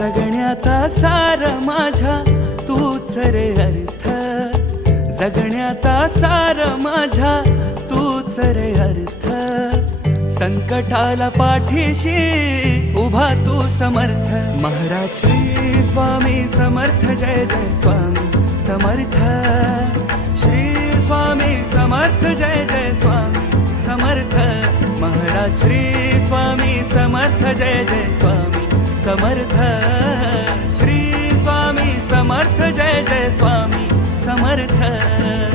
जगण्याचा सार माझ्या तूच रे अर्थ, जगण्याचा सार माझ्या तूच रे अर्थ. संकटाला पाठीशी उभा तू समर्थ. महाराज श्री स्वामी समर्थ, जय जय स्वामी समर्थ. श्री स्वामी समर्थ, जय जय स्वामी समर्थ. महाराज श्री स्वामी समर्थ, जय जय स्वामी समर्थ. श्री स्वामी समर्थ, जय जय स्वामी समर्थ.